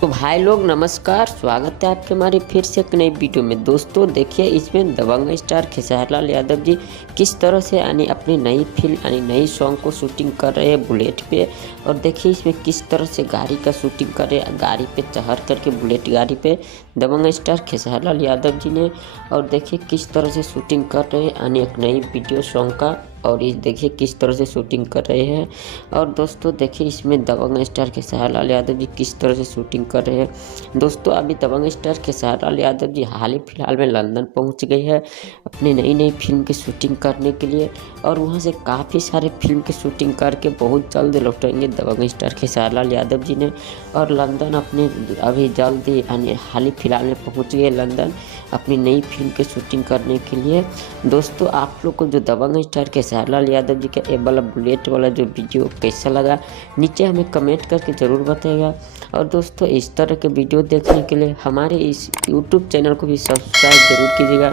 तो भाई लोग नमस्कार, स्वागत है आपके हमारी फिर से एक नई वीडियो में। दोस्तों देखिए, इसमें दबंग स्टार खेसारी लाल यादव जी किस तरह से यानी अपनी नई फिल्म यानी नई सॉन्ग को शूटिंग कर रहे हैं बुलेट पे। और देखिए इसमें किस तरह से गाड़ी का शूटिंग कर रहे हैं, गाड़ी पे चढ़ करके बुलेट गाड़ी पे दबंग स्टार खेसारी लाल यादव जी ने। और देखिए किस तरह से शूटिंग कर रहे हैं यानी एक नई वीडियो सॉन्ग का। और ये देखिए किस तरह से शूटिंग कर रहे हैं। और दोस्तों देखिए इसमें दबंग स्टार खेसारी लाल यादव जी किस तरह से शूटिंग कर रहे हैं। दोस्तों अभी दबंग स्टार खेसारी लाल यादव जी हाल ही फिलहाल में लंदन पहुंच गए हैं अपनी नई फिल्म की शूटिंग करने के लिए। और वहां से काफ़ी सारे फिल्म की शूटिंग करके बहुत जल्द लौटेंगे दबंग स्टार खेसारी लाल यादव जी ने। और लंदन अपने अभी जल्द ही यानी हाल ही फिलहाल में पहुँच गए लंदन अपनी नई फिल्म की शूटिंग करने के लिए। दोस्तों आप लोग को जो दबंग स्टार खेसारी लाल यादव जी का ये वाला बुलेट वाला जो वीडियो कैसा लगा, नीचे हमें कमेंट करके ज़रूर बताइएगा। और दोस्तों इस तरह के वीडियो देखने के लिए हमारे इस यूट्यूब चैनल को भी सब्सक्राइब जरूर कीजिएगा।